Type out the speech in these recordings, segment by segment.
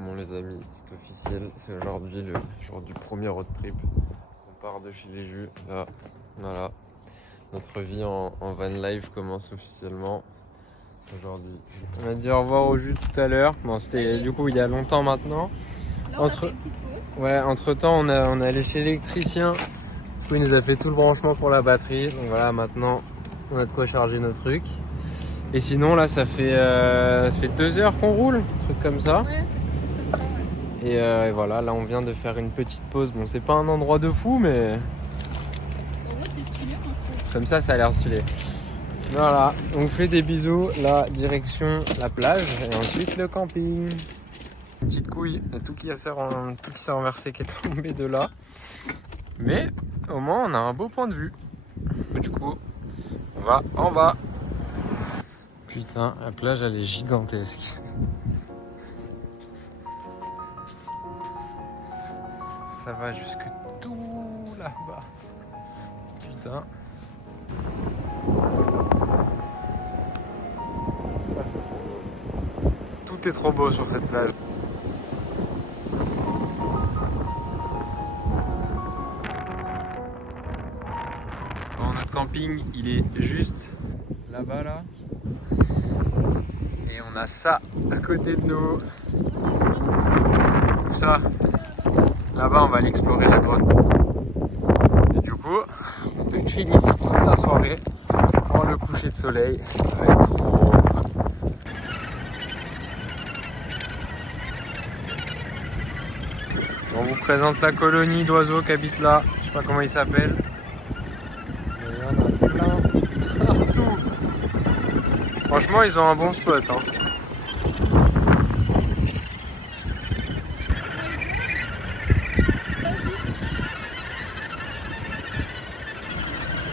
Bon les amis, c'est officiel, c'est aujourd'hui le jour du premier road trip. On part de chez les jus, là, voilà. Notre vie en van life commence officiellement aujourd'hui. On a dit au revoir au jus tout à l'heure, bon c'était du coup il y a longtemps maintenant. Là, on a fait une petite pause. Ouais, entre temps on est allé chez l'électricien, du coup il nous a fait tout le branchement pour la batterie, donc voilà maintenant on a de quoi charger nos trucs. Et sinon là ça fait 2 heures qu'on roule, un truc comme ça. Ouais. Et voilà, là on vient de faire une petite pause. Bon, c'est pas un endroit de fou, mais En vrai, c'est stylé, moi, je trouve. comme ça a l'air stylé. Voilà, on vous fait des bisous. Là, direction la plage et ensuite le camping. Une petite couille, il y a tout qui s'est renversé, qui est tombé de là. Mais au moins, on a un beau point de vue. Du coup, on va en bas. Putain, la plage, elle est gigantesque. Ça va jusque tout là-bas. Putain. Ça c'est trop beau. Tout est trop beau sur cette plage. Bon, notre camping, il est juste là-bas là. Et on a ça à côté de nous. Tout ça. Là-bas, on va aller explorer la grotte. Et du coup, on peut chill ici toute la soirée. Prendre le coucher de soleil. Ça va être trop. On vous présente la colonie d'oiseaux qui habitent là. Je sais pas comment ils s'appellent. Mais il y en a plein partout. Franchement, ils ont un bon spot. Hein.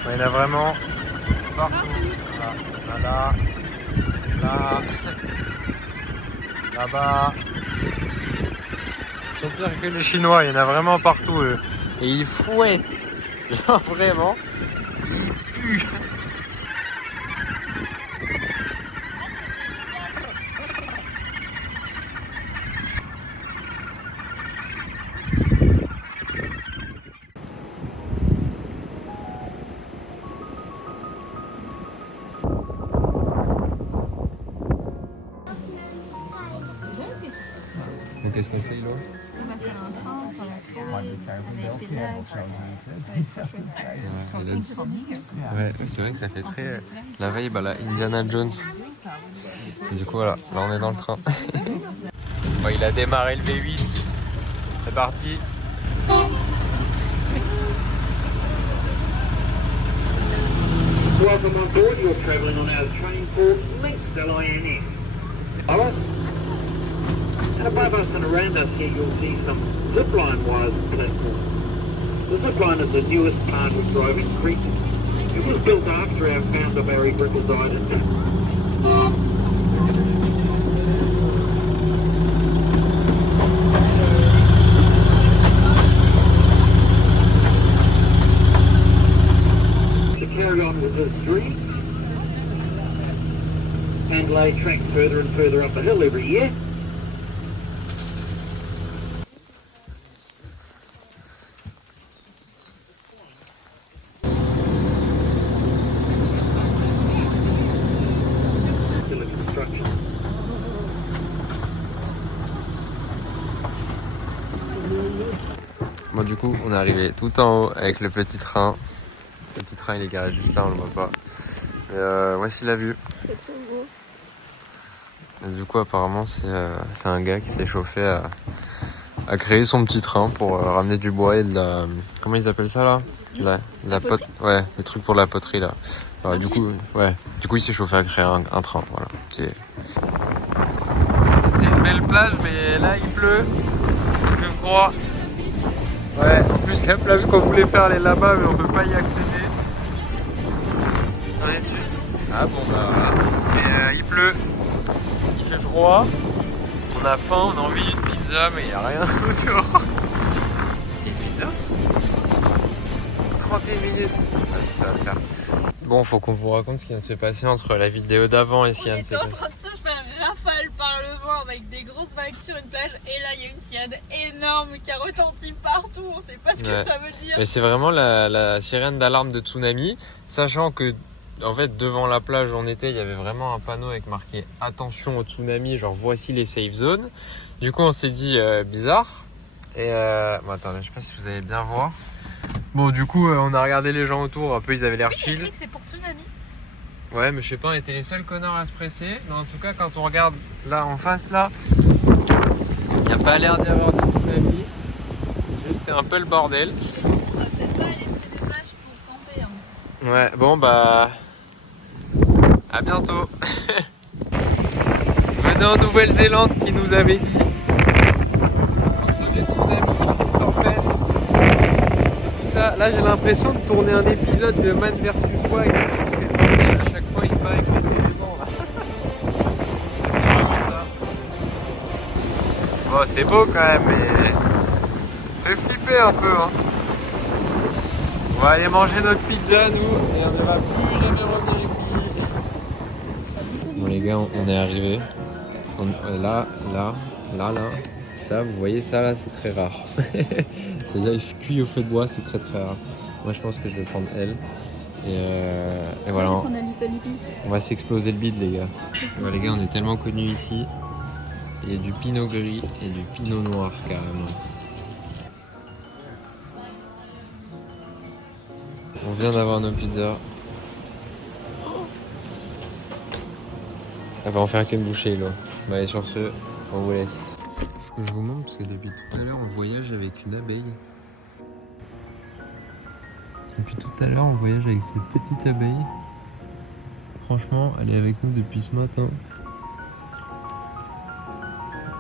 Il y en a vraiment partout. Là, là, là-bas. Ils sont pires que les Chinois, il y en a vraiment partout eux. Et ils fouettent. Genre vraiment, ils puent. Donc qu'est-ce qu'on fait là? On va faire un train sur la forêt, avec des lacs. Ouais, c'est vrai que ça fait très... La vibe à la Indiana Jones. Et du coup voilà, là on est dans le train. Bon, il a démarré le V8. C'est parti. Welcome on board. You're travelling on our train called Lynx, L-I-N-X. Alright? And above us and around us here you'll see some zipline wires and platforms. The zipline is the newest part of drove in Crete. It was built after our founder Barry Griffiths died in carry on with this 3 and lay track further and further up the hill every year. Still in construction. Bon du coup on est arrivé tout en haut avec le petit train. Le petit train il est garé juste là, on le voit pas. Mais voici la vue. C'est trop beau. Et du coup apparemment c'est un gars qui s'est chauffé à créer son petit train pour ramener du bois et de la... Comment ils appellent ça là? La poterie. Ouais, les trucs pour la poterie là. Alors, du coup il s'est chauffé à créer un train. Voilà. C'était une belle plage mais là il pleut. Il fait froid. Ouais, en plus la plage qu'on voulait faire elle est là-bas mais on peut pas y accéder. On est dessus. Ah bon bah voilà. Et il pleut, il fait froid, on a faim, on a envie d'une pizza mais il n'y a rien autour. Une pizza 31 minutes. Vas-y, ça va le faire. Bon, faut qu'on vous raconte ce qui vient de se passer entre la vidéo d'avant et ce qui vient de se passer. On était en train de se faire rafale par faire le vent avec des grosses vagues sur une plage et là il y a une sirène énorme qui a retenti partout, on sait pas ce que ça veut dire. Mais c'est vraiment la sirène d'alarme de tsunami, sachant que en fait devant la plage où on était, il y avait vraiment un panneau avec marqué attention au tsunami, genre voici les safe zones. Du coup on s'est dit bizarre et bon attendez, je sais pas si vous allez bien voir. Bon du coup on a regardé les gens autour, un peu ils avaient l'air Oui, chill. écrit que c'est pour tsunami. Ouais, mais je sais pas, on était les seuls connards à se presser. Mais en tout cas, quand on regarde là en face, là, il n'y a pas l'air d'y avoir de tsunami. Juste, c'est un peu le bordel. On va peut-être pas aller près des plages pour camper. Hein. Ouais, bon, bah. À bientôt. Venez en Nouvelle-Zélande qui nous avait dit. Entre des tsunamis, des tempêtes. Tout ça. Là, j'ai l'impression de tourner un épisode de Man vs Wild. C'est le bordel, à chaque fois, il se bat avec les éléments là. C'est vraiment ça. Bon, c'est beau quand même, mais. Fait flipper un peu. Hein. On va aller manger notre pizza, nous, et on ne va plus jamais revenir ici. Bon, les gars, on est arrivés. Là. Ça, vous voyez ça là, c'est très rare. C'est déjà cuit au feu de bois, c'est très très rare. Moi, je pense que je vais prendre elle. Et voilà. On va s'exploser le bide, les gars. Ouais, les gars, on est tellement connus ici. Il y a du pinot gris et du pinot noir carrément. On vient d'avoir nos pizzas. Elle va en faire qu'une bouchée là. Bah, allez, sur ce, on vous laisse. Faut que je vous montre parce que depuis tout à l'heure on voyage avec une abeille. Depuis tout à l'heure on voyage avec cette petite abeille. Franchement, elle est avec nous depuis ce matin.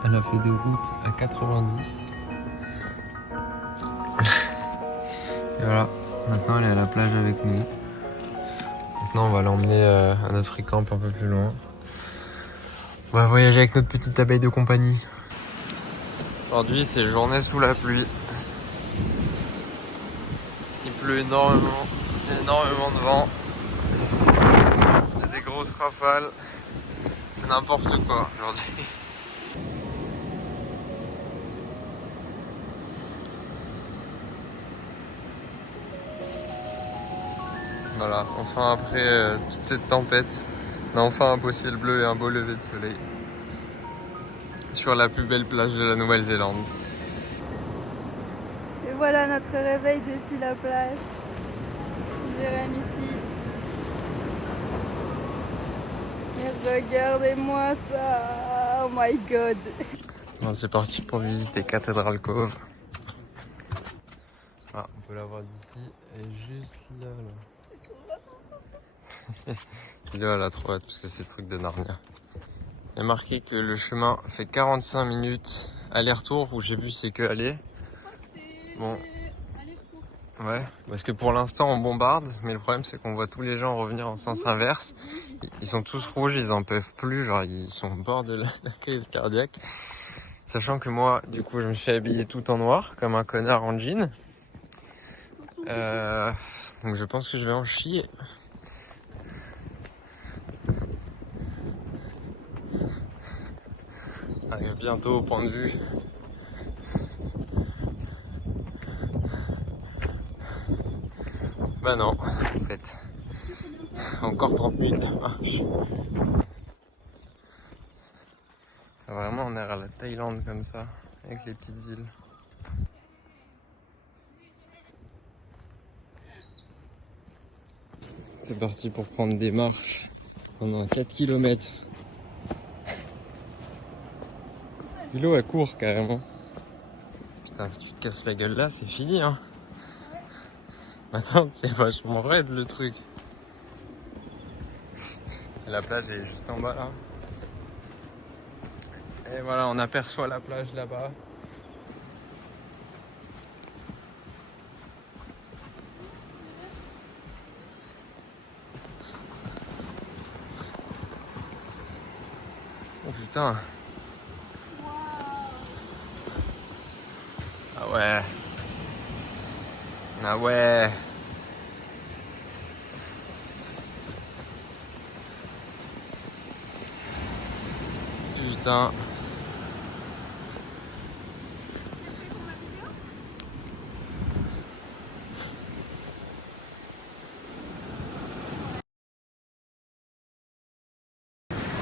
Elle a fait des routes à 90. Et voilà, maintenant elle est à la plage avec nous. Maintenant on va l'emmener à notre free-camp un peu plus loin. On va voyager avec notre petite abeille de compagnie. Aujourd'hui c'est journée sous la pluie. Il pleut énormément, énormément de vent. Il y a des grosses rafales. C'est n'importe quoi aujourd'hui. Voilà, enfin après toute cette tempête, on a enfin un beau ciel bleu et un beau lever de soleil sur la plus belle plage de la Nouvelle-Zélande. Et voilà notre réveil depuis la plage. Jérém ici. Et regardez-moi ça. Oh my god. Bon, c'est parti pour visiter Cathedral Cove. Ah, on peut la voir d'ici, elle est juste là. Il est là, trop hâte parce que c'est le truc de Narnia. Il y a marqué que le chemin fait 45 minutes aller-retour, ou j'ai vu c'est que aller. Bon. Ouais, parce que pour l'instant on bombarde, mais le problème c'est qu'on voit tous les gens revenir en sens inverse. Ils sont tous rouges, ils en peuvent plus, genre ils sont au bord de la crise cardiaque. Sachant que moi, du coup, je me suis habillé tout en noir, comme un connard en jean. Donc je pense que je vais en chier. Arrive bientôt au point de vue. Bah non, en fait. Encore 30 minutes de marche. Vraiment, on est à la Thaïlande comme ça, avec les petites îles. C'est parti pour prendre des marches pendant 4 km. L'eau elle court carrément. Putain, si tu te casses la gueule là, c'est fini hein. Attends, c'est vachement raide le truc. La plage est juste en bas là. Et voilà, on aperçoit la plage là-bas. Oh putain. Ah ouais. Ah ouais. putain.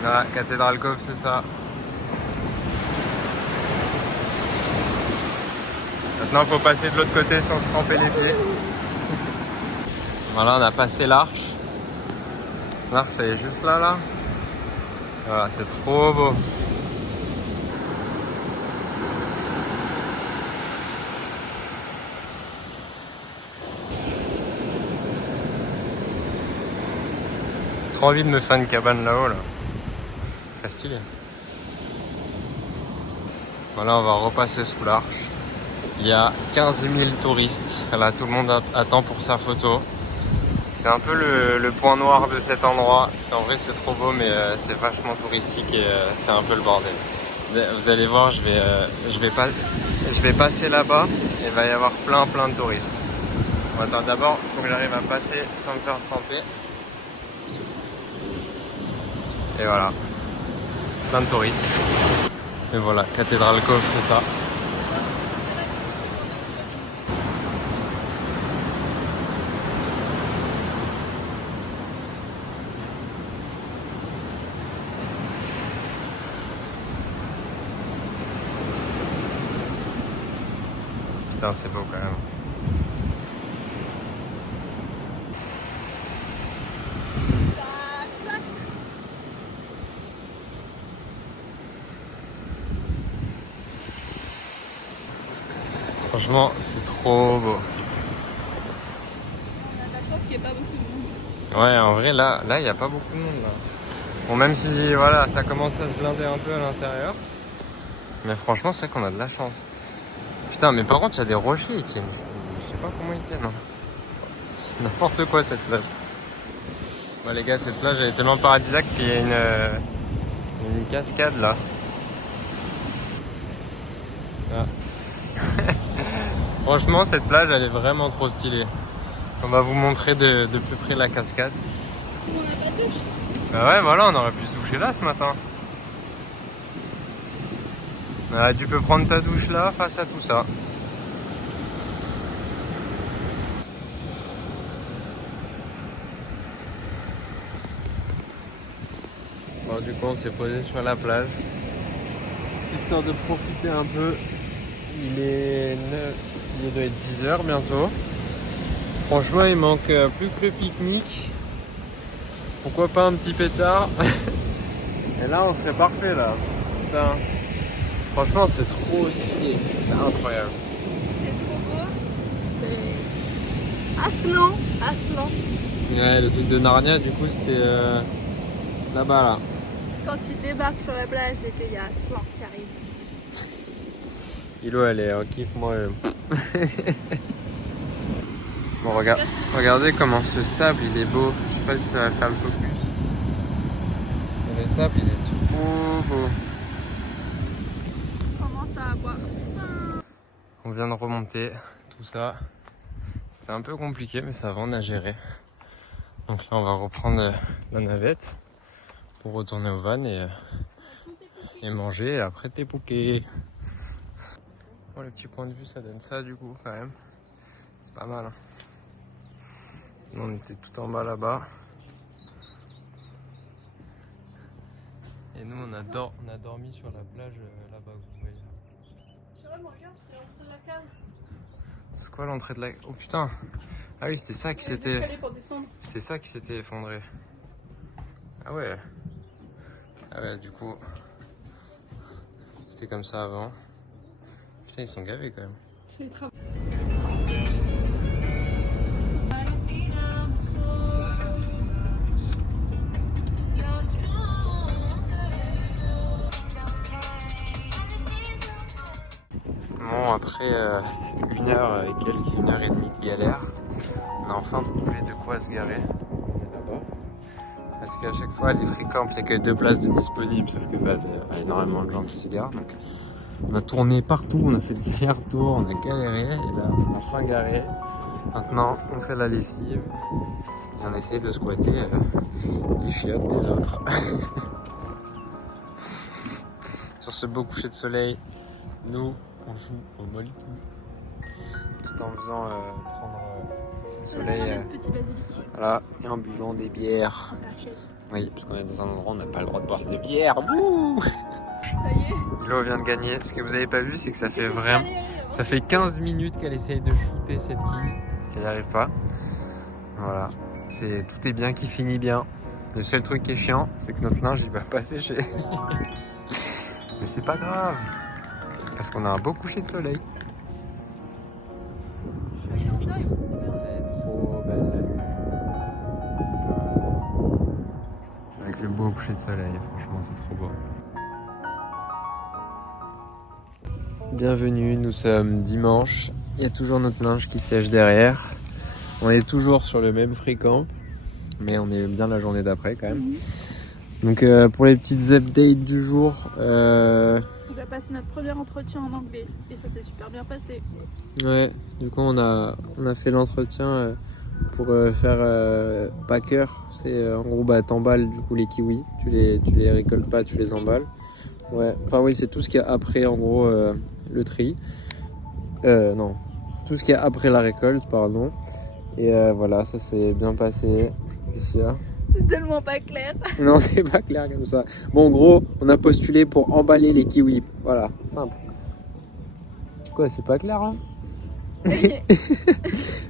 Là, Cathédrale Cove, c'est ça. Maintenant, faut passer de l'autre côté sans se tremper les pieds. Voilà, on a passé l'arche. L'arche, elle est juste là, là. Voilà, c'est trop beau. Trop envie de me faire une cabane là-haut, là. C'est stylé. Voilà, on va repasser sous l'arche. Il y a 15 000 touristes. Là, tout le monde attend pour sa photo. C'est un peu le point noir de cet endroit. Parce qu'en vrai, c'est trop beau, mais c'est vachement touristique et c'est un peu le bordel. Vous allez voir, je vais passer là-bas et il va y avoir plein de touristes. Bon, attends, d'abord, il faut que j'arrive à passer sans me faire tremper. Et voilà. Plein de touristes. Et voilà, Cathédrale Cove, c'est ça. Putain, c'est beau quand même. Franchement, c'est trop beau. On a de la chance qu'il n'y ait pas beaucoup de monde. Ouais, en vrai, là, il n'y a pas beaucoup de monde. Là. Bon, même si, voilà, ça commence à se blinder un peu à l'intérieur. Mais franchement, c'est qu'on a de la chance. Putain, mais par contre, il y a des rochers, ils tiennent. Je sais pas comment ils tiennent. Hein. C'est n'importe quoi, cette plage. Bon, les gars, cette plage, elle est tellement paradisiaque qu'il y a une cascade, là. Ah. Franchement, cette plage, elle est vraiment trop stylée. On va vous montrer de plus près la cascade. On n'a pas de douche. Bah ouais, voilà, on aurait pu se doucher là ce matin. Ah, tu peux prendre ta douche là, face à tout ça. Bon, du coup, on s'est posé sur la plage. Histoire de profiter un peu. Il doit être 10 h bientôt. Franchement, il manque plus que le pique-nique. Pourquoi pas un petit pétard. Et là, on serait parfait là. Putain. Franchement, c'est trop stylé. C'est incroyable. C'est trop beau. C'est Aslan. Aslan. Ouais, le truc de Narnia, du coup, c'était là-bas là. Quand tu débarques sur la plage, il y a Aslan qui arrive. Ilo, elle est en kiff, moi. Bon, regardez comment ce sable, il est beau. Je sais pas si ça va faire le focus. Mais le sable, il est trop beau. Comment ça à boire. On vient de remonter tout ça. C'était un peu compliqué, mais ça va, on a géré. Donc là, on va reprendre la navette pour retourner au van et manger et après t'épouquer. Bon, le petit point de vue, ça donne ça du coup, quand même. C'est pas mal. Hein. Nous, on était tout en bas là-bas. Et nous, on a dormi sur la plage là-bas, vous voyez. Ouais, regarde, c'est l'entrée de la cave. C'est quoi l'entrée de la... Oh putain. Ah oui, c'était ça qui s'était... C'était ça qui s'était effondré. Ah ouais. Ah ouais, du coup... C'était comme ça avant. Putain, ils sont gavés quand même. Je les travaille. Bon, après 1 heure et quelques, 1h30 de galère, on a enfin trouvé de quoi se garer. Là-bas. Parce qu'à chaque fois, les free camps, il n'y a que 2 places de disponibles, sauf que bah, il y a énormément de gens qui se garent. Donc, on a tourné partout, on a fait des allers-retours, on a galéré, et là, on a enfin garé. Maintenant, on fait la lessive et on essaye de squatter les chiottes des autres. sur ce beau coucher de soleil. Nous, on joue au Molki tout en faisant prendre le soleil. Petit basilic. Voilà, et en buvant des bières. Oui, parce qu'on est dans un endroit où on n'a pas le droit de boire de bière. Wouh! Ça y est. Milo vient de gagner. Ce que vous avez pas vu, c'est que ça fait vraiment. Ça fait 15 minutes qu'elle essaye de shooter cette quille, qu'elle n'y arrive pas. Voilà, tout est bien qui finit bien. Le seul truc qui est chiant, c'est que notre linge il va pas sécher. Mais c'est pas grave, parce qu'on a un beau coucher de soleil. Elle est trop belle la lune. Avec le beau coucher de soleil, franchement c'est trop beau. Bienvenue, nous sommes dimanche. Il y a toujours notre linge qui sèche derrière. On est toujours sur le même free-camp, mais on est bien la journée d'après quand même. Donc pour les petites updates du jour, on va passer notre premier entretien en anglais et ça s'est super bien passé. Ouais, du coup on a fait l'entretien pour faire packer. C'est en gros t'emballes du coup les kiwis, tu les récoltes pas, tu les emballes. Ouais, enfin oui, c'est tout ce qu'il y a après en gros le tri. Non, tout ce qu'il y a après la récolte, pardon. Et voilà, ça s'est bien passé. Ici, là. C'est tellement pas clair. Non, c'est pas clair comme ça. Bon, en gros, on a postulé pour emballer les kiwis. Voilà, simple. Quoi, c'est pas clair, hein?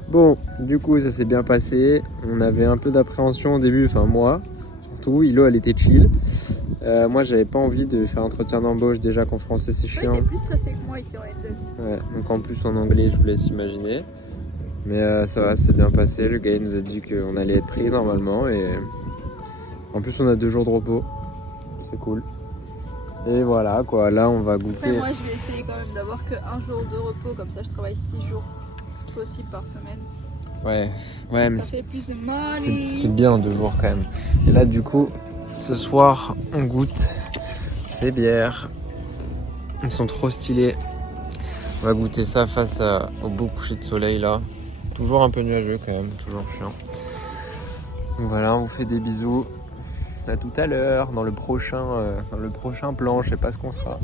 Bon, du coup, ça s'est bien passé. On avait un peu d'appréhension au début, enfin moi. Surtout, Hilo, elle était chill. Moi, j'avais pas envie de faire entretien d'embauche. Déjà qu'en français, c'est chiant. Il était plus stressé que moi ici en L2. Ouais, donc en plus en anglais, je vous laisse imaginer. Mais ça va, c'est bien passé. Le gars il nous a dit qu'on allait être pris normalement. Et en plus, on a 2 jours de repos. C'est cool. Et voilà quoi, là on va goûter. Après, moi je vais essayer quand même d'avoir que 1 jour de repos. Comme ça, je travaille 6 jours possible par semaine. Ouais, mais ça fait plus de money. c'est bien 2 jours quand même. Et là, du coup, ce soir, on goûte ces bières. Elles sont trop stylées. On va goûter ça face au beau coucher de soleil là. Toujours un peu nuageux quand même, toujours chiant. Donc voilà, on vous fait des bisous. À tout à l'heure dans le prochain plan, je sais pas ce qu'on sera.